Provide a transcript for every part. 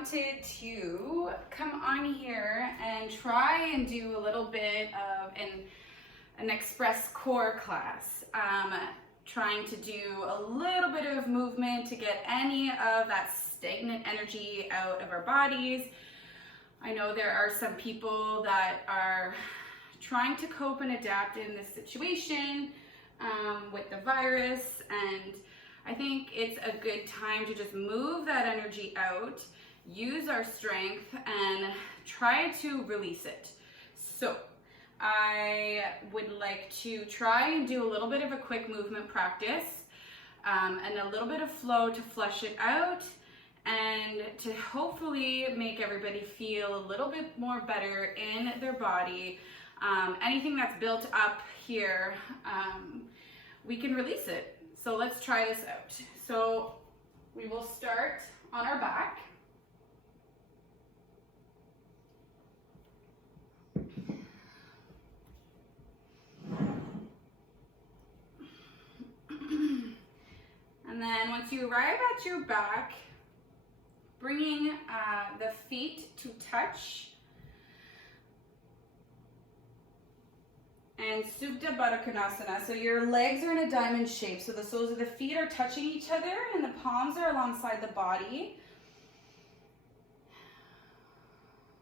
wanted to come on here and try and do a little bit of an express core class. Trying to do a little bit of movement to get any of that stagnant energy out of our bodies. I know there are some people that are trying to cope and adapt in this situation with the virus, and I think it's a good time to just move that energy out, use our strength, and try to release it. So I would like to try and do a little bit of a quick movement practice and a little bit of flow to flush it out and to hopefully make everybody feel a little bit more better in their body. Anything that's built up here, we can release it. So let's try this out. So we will start on our back. And then once you arrive at your back, bringing the feet to touch, and Supta Baddha Konasana. So your legs are in a diamond shape. So the soles of the feet are touching each other and the palms are alongside the body.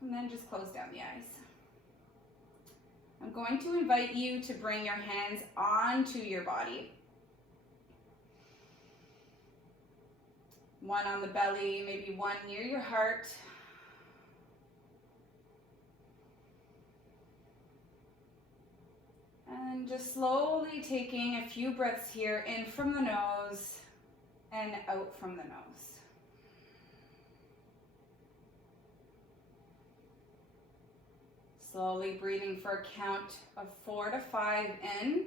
And then just close down the eyes. I'm going to invite you to bring your hands onto your body. One on the belly, maybe one near your heart. And just slowly taking a few breaths here, in from the nose and out from the nose. Slowly breathing for a count of 4 to 5 in.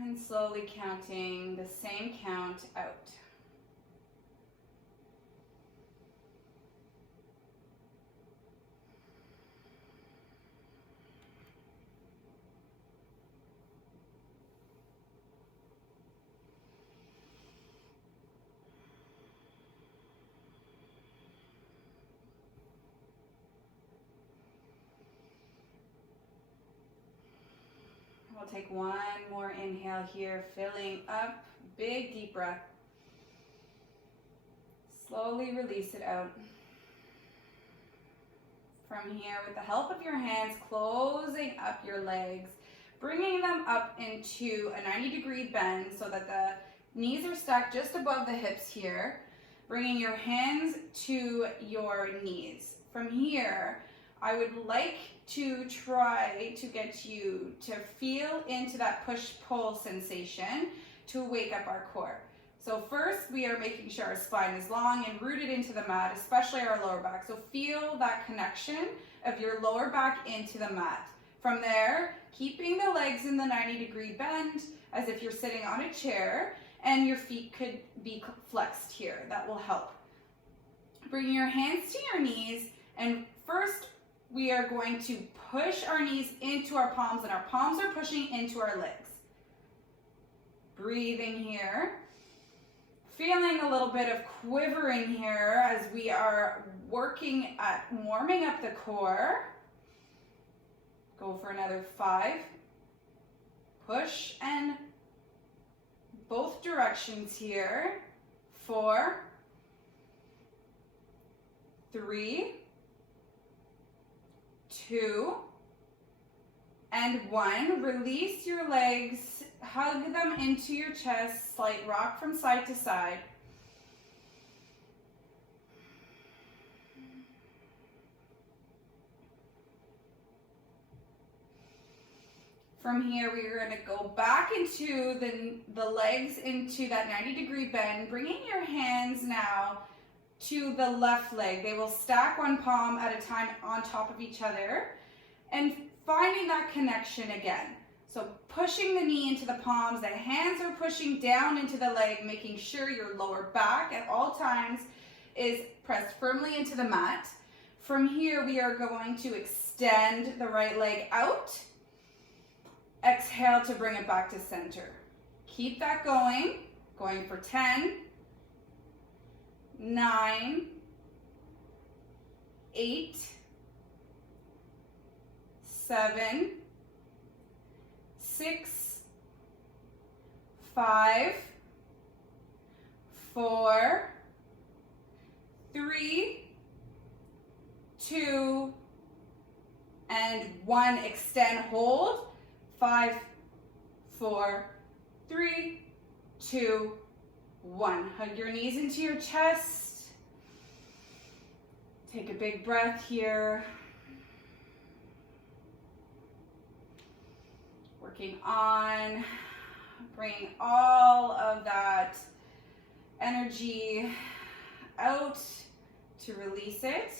And slowly counting the same count out. We'll take one more inhale here, filling up, big deep breath. Slowly release it out. From here, with the help of your hands, closing up your legs, bringing them up into a 90-degree bend so that the knees are stacked just above the hips here. Bringing your hands to your knees. From here, I would like to try to get you to feel into that push-pull sensation to wake up our core. So first, we are making sure our spine is long and rooted into the mat, especially our lower back. So feel that connection of your lower back into the mat. From there, keeping the legs in the 90-degree bend as if you're sitting on a chair, and your feet could be flexed here. That will help. Bringing your hands to your knees, and first, we are going to push our knees into our palms, and our palms are pushing into our legs. Breathing here. Feeling a little bit of quivering here as we are working at warming up the core. Go for another 5. Push and both directions here. 4, 3, 2, and 1. Release your legs, hug them into your chest, slight rock from side to side. From here, we are going to go back into the legs into that 90-degree bend, bringing your hands now to the left leg. They will stack one palm at a time on top of each other and finding that connection again. So pushing the knee into the palms, the hands are pushing down into the leg, making sure your lower back at all times is pressed firmly into the mat. From here, we are going to extend the right leg out. Exhale to bring it back to center. Keep that going for 10, 9, 8, 7, 6, 5, 4, 3, 2, and 1. Extend, hold. 5, 4, 3, 2, 1. Hug your knees into your chest. Take a big breath here. Working on bringing all of that energy out to release it.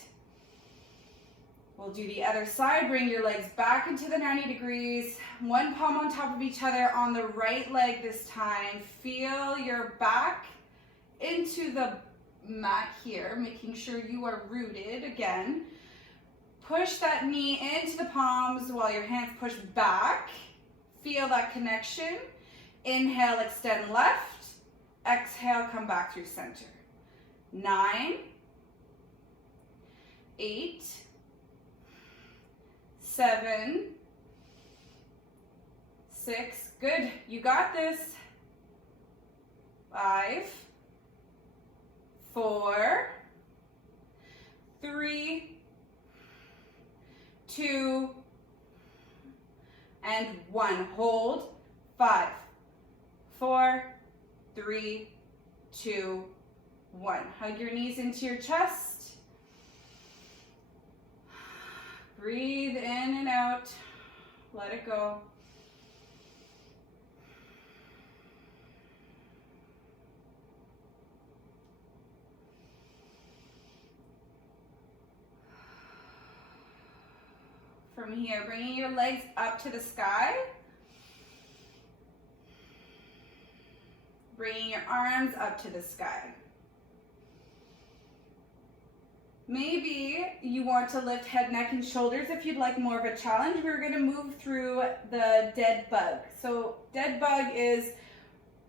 We'll do the other side. Bring your legs back into the 90 degrees. One palm on top of each other on the right leg this time. Feel your back into the mat here, making sure you are rooted again. Push that knee into the palms while your hands push back. Feel that connection. Inhale, extend left. Exhale, come back through center. 9, 8, 7, 6, good, you got this. 5, 4, 3, 2, and 1. Hold. 5, 4, 3, 2, 1. Hug your knees into your chest. Breathe in and out. Let it go. From here, bringing your legs up to the sky. Bringing your arms up to the sky. Maybe you want to lift head, neck, and shoulders if you'd like more of a challenge. We're going to move through the dead bug. So dead bug is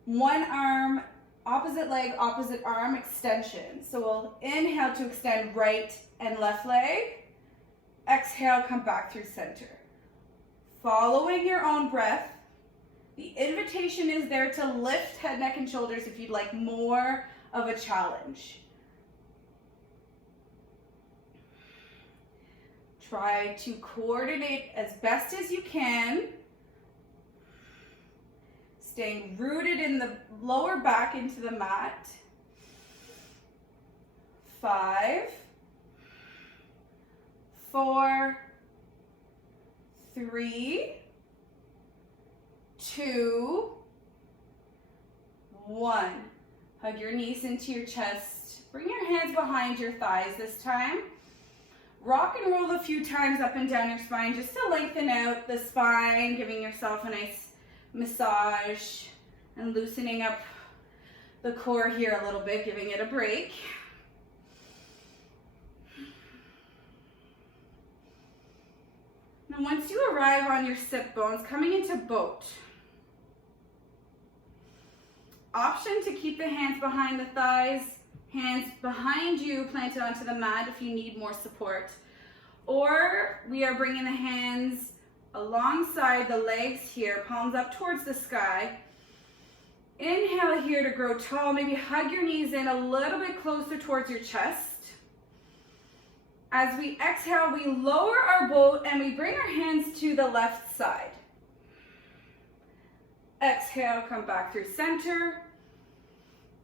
one arm, opposite leg, opposite arm extension. So we'll inhale to extend right and left leg. Exhale, come back through center. Following your own breath. The invitation is there to lift head, neck, and shoulders if you'd like more of a challenge. Try to coordinate as best as you can. Staying rooted in the lower back into the mat. 5, 4, 3, 2, 1. Hug your knees into your chest. Bring your hands behind your thighs this time. Rock and roll a few times up and down your spine just to lengthen out the spine, giving yourself a nice massage and loosening up the core here a little bit, giving it a break. Now once you arrive on your sit bones, coming into boat. Option to keep the hands behind the thighs, hands behind you planted onto the mat if you need more support. Or we are bringing the hands alongside the legs here, palms up towards the sky. Inhale here to grow tall. Maybe hug your knees in a little bit closer towards your chest. As we exhale, we lower our boat and we bring our hands to the left side. Exhale, come back through center.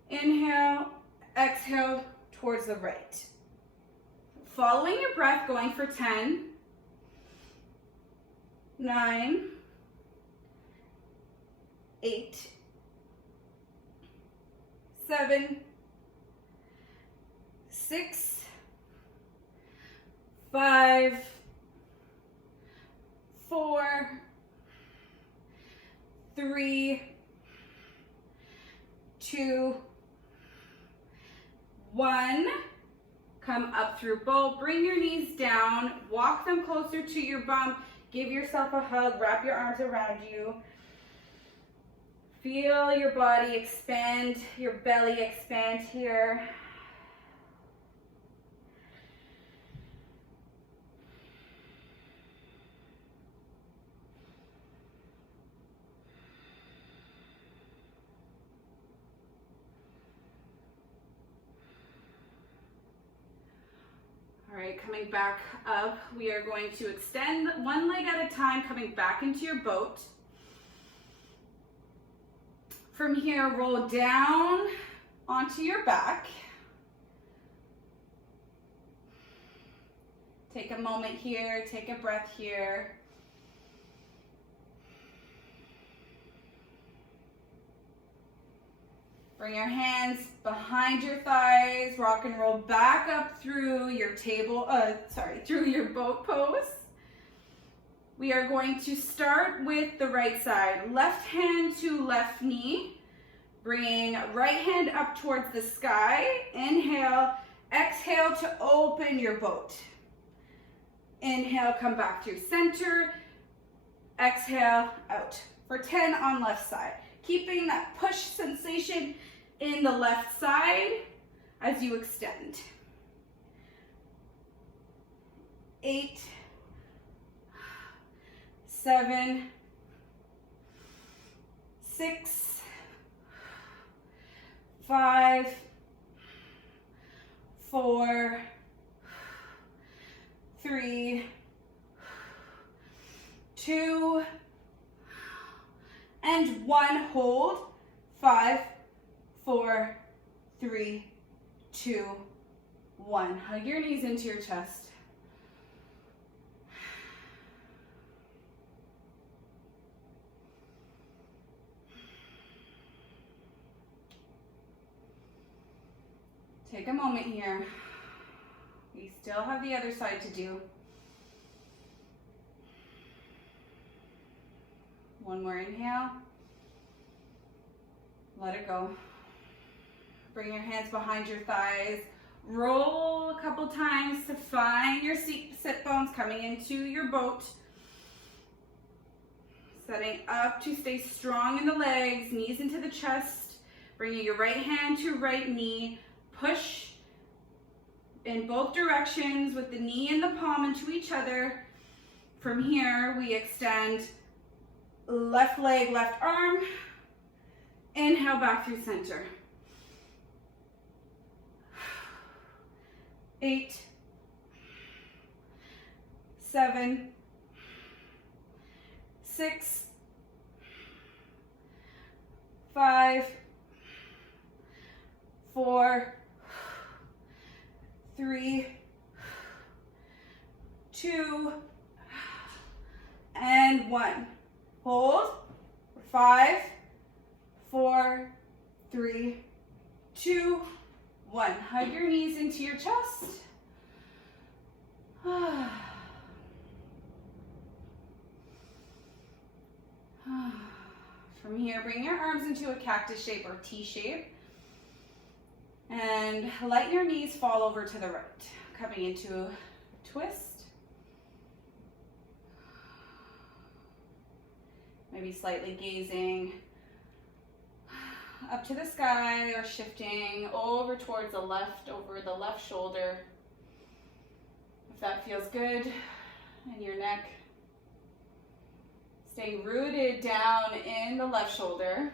Inhale, exhale towards the right. Following your breath, going for 10, 9, 8, 7, 6, 5, 4, 3, 2, 1. Come up through boat. Bring your knees down. Walk them closer to your bum. Give yourself a hug. Wrap your arms around you. Feel your body expand, your belly expand here. right, coming back up, we are going to extend one leg at a time, coming back into your boat. From here, roll down onto your back. Take a moment here, take a breath here. Bring your hands behind your thighs, rock and roll back up through your through your boat pose. We are going to start with the right side. Left hand to left knee. Bring right hand up towards the sky. Inhale, exhale to open your boat. Inhale, come back through center. Exhale, out. For 10 on left side. Keeping that push sensation in the left side as you extend. 8, 7, 6, 5, 4, 3, 2, and 1. Hold. 5, 4, 3, 2, 1. Hug your knees into your chest. Take a moment here. We still have the other side to do. One more inhale. Let it go. Bring your hands behind your thighs. Roll a couple times to find your sit bones coming into your boat. Setting up to stay strong in the legs, knees into the chest. Bringing your right hand to right knee. Push in both directions with the knee and the palm into each other. From here, we extend left leg, left arm. Inhale back through center. 8, 7, 6, 5, 4, 3, 2, and 1. Hold. 5, 4, 3, 2, 1. Hug your knees into your chest. From here, bring your arms into a cactus shape or T shape. And let your knees fall over to the right. Coming into a twist. Maybe slightly gazing up to the sky or shifting over towards the left, over the left shoulder. If that feels good in your neck. Staying rooted down in the left shoulder.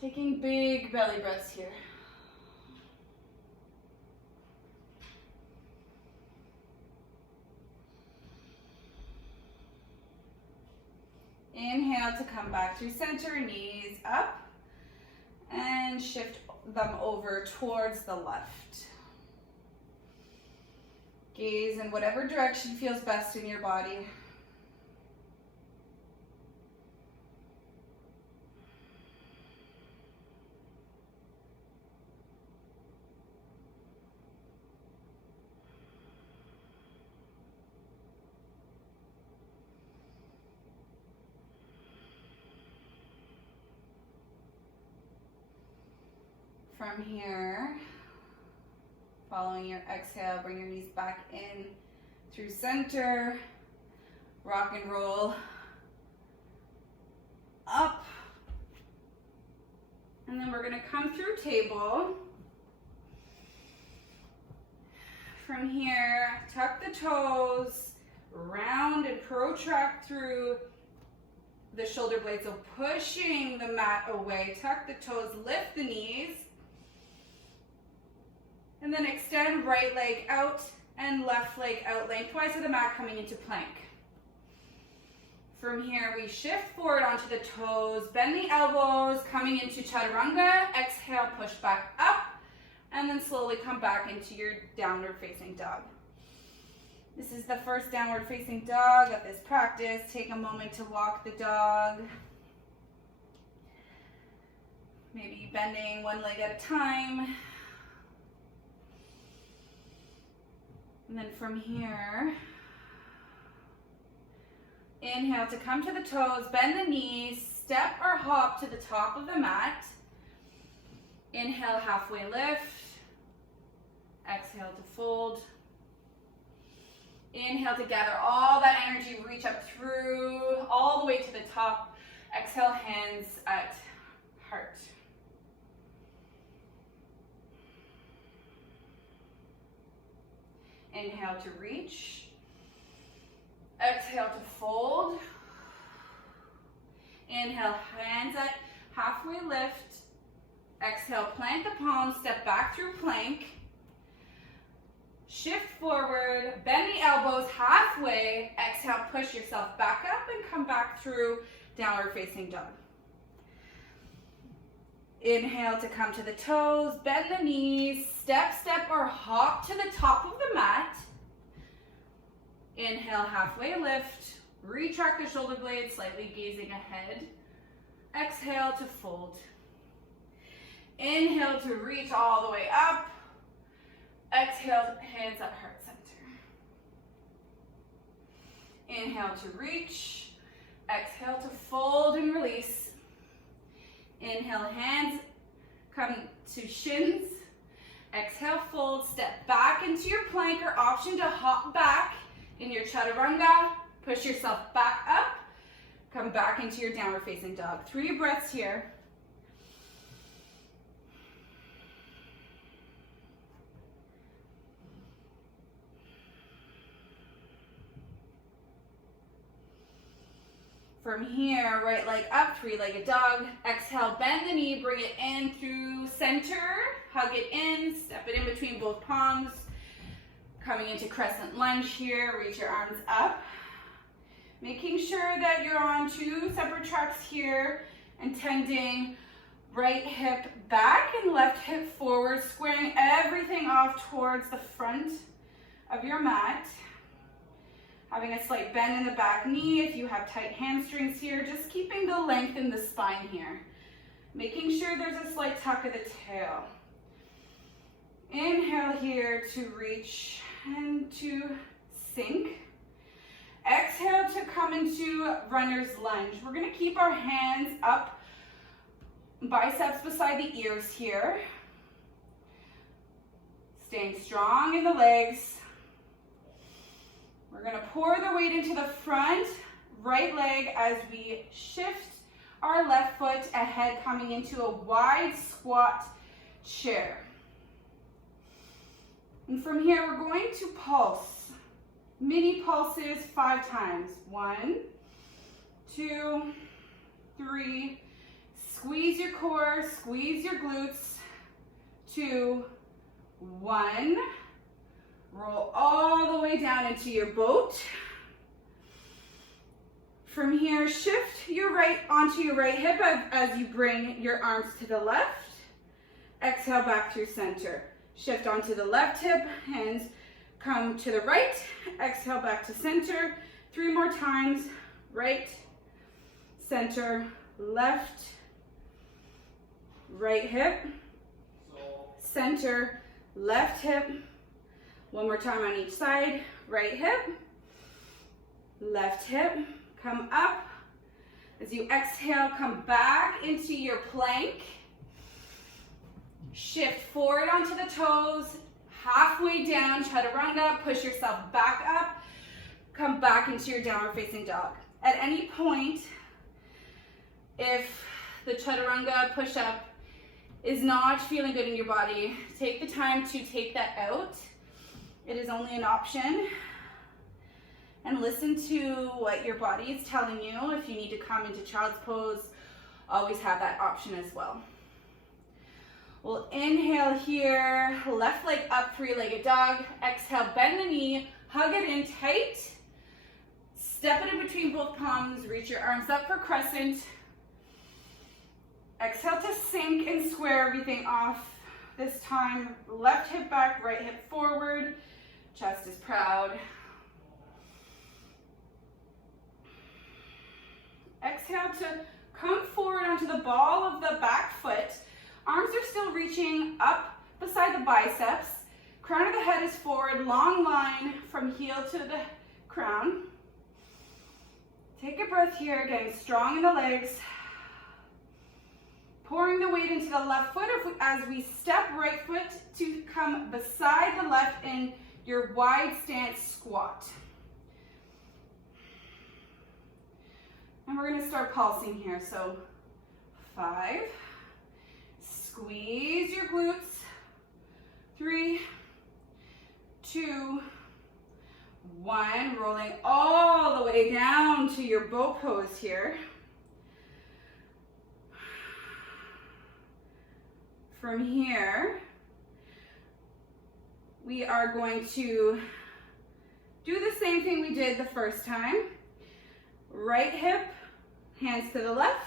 Taking big belly breaths here. Inhale to come back through center, knees up, and shift them over towards the left. Gaze in whatever direction feels best in your body. From here, following your exhale, bring your knees back in through center, rock and roll up, and then we're going to come through table. From here, tuck the toes, round and protract through the shoulder blades, so pushing the mat away. Tuck the toes, lift the knees. And then extend right leg out and left leg out lengthwise of the mat, coming into plank. From here, we shift forward onto the toes, bend the elbows, coming into chaturanga. Exhale, push back up, and then slowly come back into your downward facing dog. This is the first downward facing dog of this practice. Take a moment to walk the dog. Maybe bending one leg at a time. And then from here, inhale to come to the toes, bend the knees, step or hop to the top of the mat. Inhale, halfway lift. Exhale to fold. Inhale to gather all that energy, reach up through, all the way to the top. Exhale, hands at heart. Inhale to reach. Exhale to fold. Inhale, hands at halfway lift. Exhale, plant the palms, step back through plank. Shift forward, bend the elbows halfway. Exhale, push yourself back up and come back through downward facing dog. Inhale to come to the toes, bend the knees, step or hop to the top of the mat. Inhale, halfway lift, retract the shoulder blades, slightly gazing ahead. Exhale to fold. Inhale to reach all the way up. Exhale, hands at heart center. Inhale to reach. Exhale to fold and release. Inhale, hands come to shins. Exhale, fold, step back into your plank or option to hop back in your chaturanga. Push yourself back up. Come back into your downward facing dog. 3 breaths here. From here, right leg up, 3-legged dog. Exhale, bend the knee, bring it in through center. Hug it in, step it in between both palms. Coming into crescent lunge here, reach your arms up. Making sure that you're on 2 separate tracks here, intending right hip back and left hip forward, squaring everything off towards the front of your mat. Having a slight bend in the back knee if you have tight hamstrings here, just keeping the length in the spine here. Making sure there's a slight tuck of the tail. Inhale here to reach and to sink. Exhale to come into runner's lunge. We're going to keep our hands up, biceps beside the ears here. Staying strong in the legs. We're going to pour the weight into the front right leg as we shift our left foot ahead, coming into a wide squat chair. And from here, we're going to pulse. Mini pulses 5 times. 1, 2, 3. Squeeze your core, squeeze your glutes. 2, 1. Roll all the way down into your boat. From here, shift your right onto your right hip as you bring your arms to the left. Exhale back through center. Shift onto the left hip, hands come to the right. Exhale back to center. 3 more times. Right, center, left, right hip, center, left hip. 1 more time on each side. Right hip, left hip. Come up. As you exhale, come back into your plank. Shift forward onto the toes. Halfway down, chaturanga. Push yourself back up. Come back into your downward facing dog. At any point, if the chaturanga push-up is not feeling good in your body, take the time to take that out. It is only an option. And listen to what your body is telling you. If you need to come into child's pose, always have that option as well. We'll inhale here, left leg up, three-legged dog. Exhale, bend the knee, hug it in tight. Step it in between both palms, reach your arms up for crescent. Exhale to sink and square everything off. This time, left hip back, right hip forward. Chest is proud. Exhale to come forward onto the ball of the back foot. Arms are still reaching up beside the biceps. Crown of the head is forward, long line from heel to the crown. Take a breath here, getting strong in the legs. Pouring the weight into the left foot as we step right foot to come beside the left in your wide stance squat. And we're going to start pulsing here. So 5, squeeze your glutes. 3, 2, 1, rolling all the way down to your bow pose here. From here, we are going to do the same thing we did the first time. Right hip, hands to the left.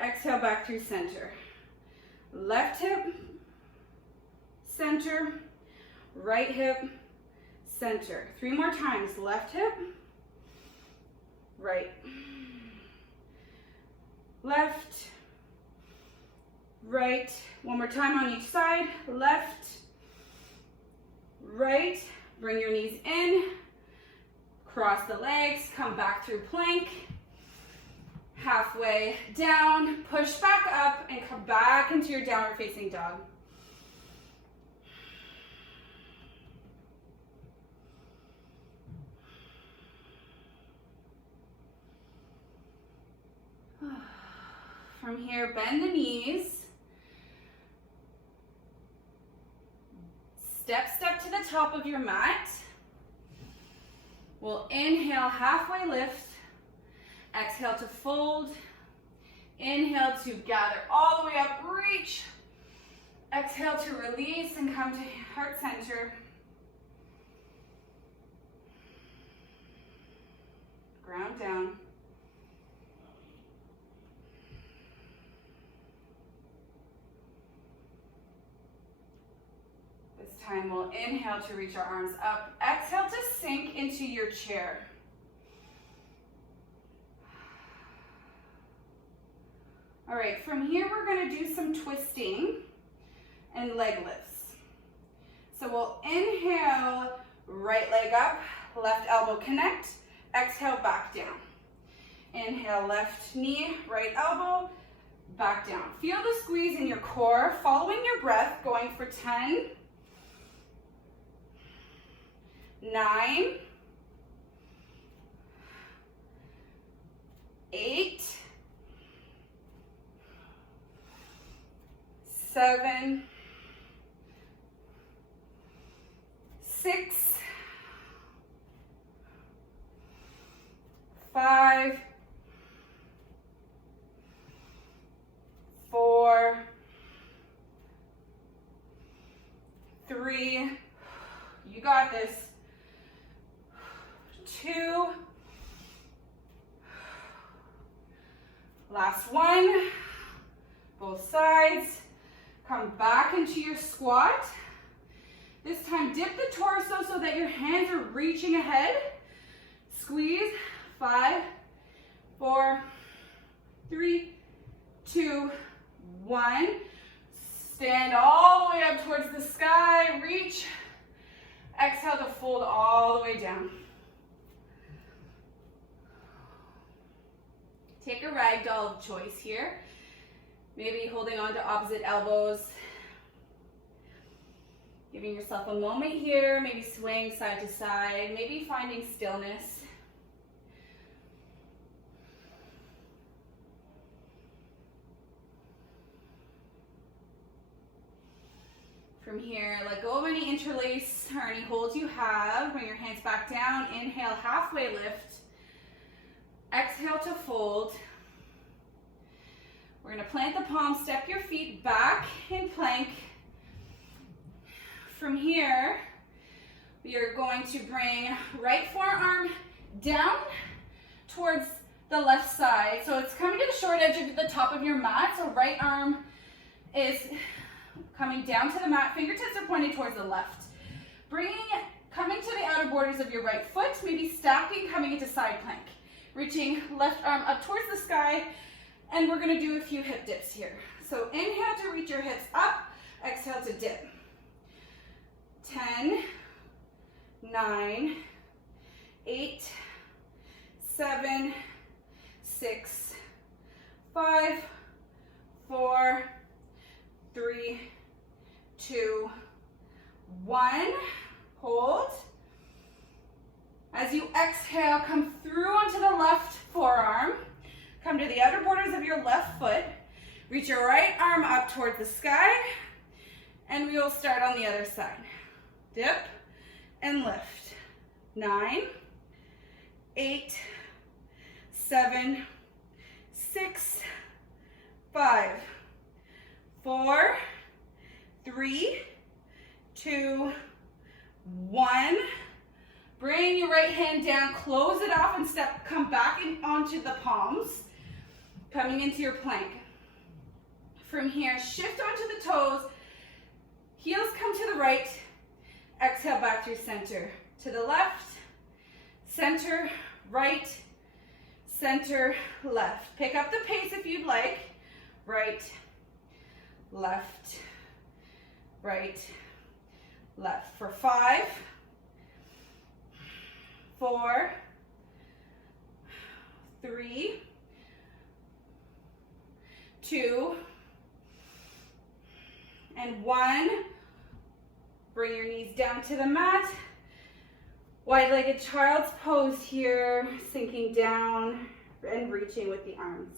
Exhale back through center. Left hip, center. Right hip, center. 3 more times. Left hip, right. Left, right. One more time on each side. Left, right. Bring your knees in. Cross the legs. Come back through plank. Halfway down. Push back up and come back into your downward facing dog. From here, bend the knees. Step to the top of your mat. We'll inhale, halfway lift. Exhale to fold. Inhale to gather all the way up, reach. Exhale to release and come to heart center. Ground down. Time we'll inhale to reach our arms up. Exhale to sink into your chair. All right, from here we're going to do some twisting and leg lifts. So we'll inhale, right leg up, left elbow connect. Exhale, back down. Inhale, left knee, right elbow, back down. Feel the squeeze in your core, following your breath, going for 10, 9, 8, 7, 6, 5, 4, 3, you got this. 2, last one, both sides. Come back into your squat. This time dip the torso so that your hands are reaching ahead. Squeeze. 5, 4, 3, 2, 1. Stand all the way up towards the sky. Reach. Exhale to fold all the way down. Take a ragdoll of choice here. Maybe holding on to opposite elbows. Giving yourself a moment here, maybe swaying side to side, maybe finding stillness. From here, let go of any interlace or any holds you have. Bring your hands back down. Inhale, halfway lift. Exhale to fold. We're gonna plant the palms, step your feet back in plank. From here, we are going to bring right forearm down towards the left side. So it's coming to the short edge of the top of your mat. So right arm is coming down to the mat. Fingertips are pointed towards the left. Coming to the outer borders of your right foot, maybe stacking, coming into side plank. Reaching left arm up towards the sky, and we're gonna do a few hip dips here. So inhale to reach your hips up, exhale to dip. 10, 9, 8, 7, 6, 5, 4, 3, 2, 1. Hold. As you exhale, come through onto the left forearm. Come to the outer borders of your left foot. Reach your right arm up towards the sky. And we will start on the other side. Dip and lift. 9, 8, 7, 6, 5, 4, 3, 2, 1. Bring your right hand down, close it off, and come back onto the palms, coming into your plank. From here, shift onto the toes, heels come to the right, exhale back through center. To the left, center, right, center, left. Pick up the pace if you'd like. Right, left, right, left. For 5, 4, 3, 2, and 1. Bring your knees down to the mat. Wide-legged child's pose here, sinking down and reaching with the arms.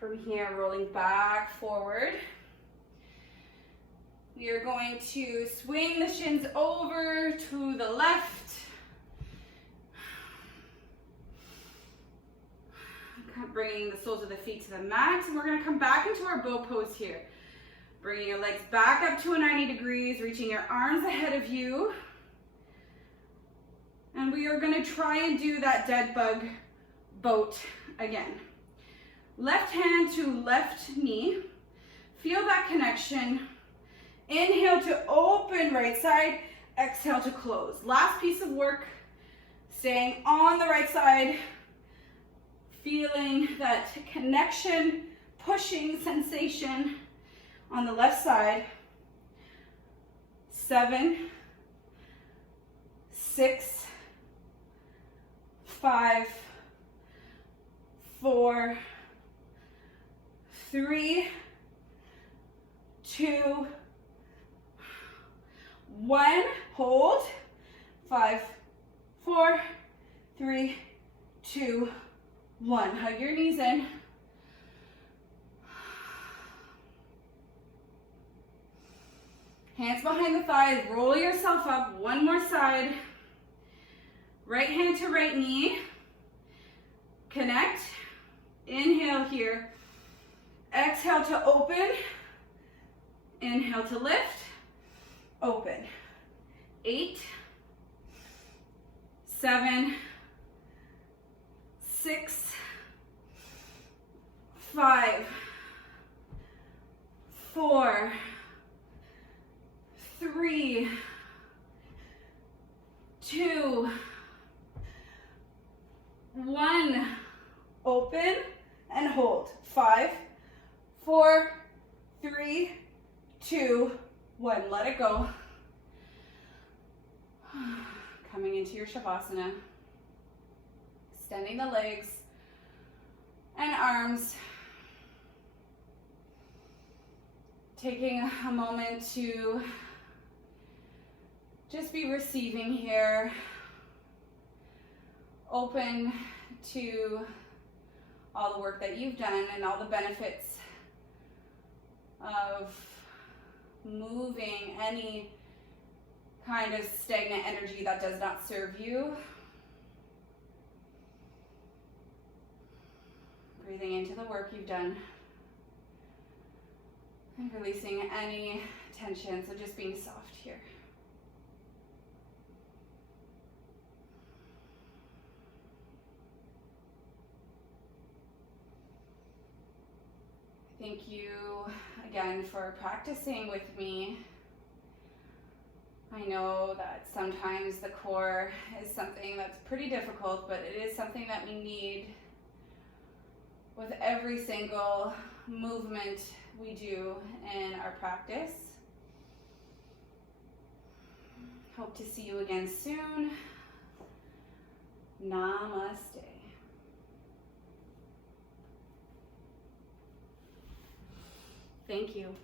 From here, rolling back forward. We are going to swing the shins over to the left. Bringing the soles of the feet to the mat. And we're going to come back into our bow pose here. Bringing your legs back up to a 90 degrees, reaching your arms ahead of you. And we are going to try and do that dead bug boat again. Left hand to left knee. Feel that connection. Inhale to open right side. Exhale to close. Last piece of work. Staying on the right side. Feeling that connection, pushing sensation on the left side. 7, 6, 5, 4, 3, 2, 1. Hold. 5, 4, 3, 2, 1. Hug your knees in. Hands behind the thighs. Roll yourself up. One more side. Right hand to right knee. Connect. Inhale here. Exhale to open. Inhale to lift. Open. 8, 7, 6, 5, 4, 3, 2, 1. Open and hold. 5, 4, 3, 2, 1. Let it go. Coming into your Shavasana. Extending the legs and arms. Taking a moment to just be receiving here. open to all the work that you've done and all the benefits of moving any kind of stagnant energy that does not serve you. Breathing into the work you've done and releasing any tension, so just being soft here. Thank you again for practicing with me. I know that sometimes the core is something that's pretty difficult, but it is something that we need with every single movement we do in our practice. Hope to see you again soon. Namaste. Thank you.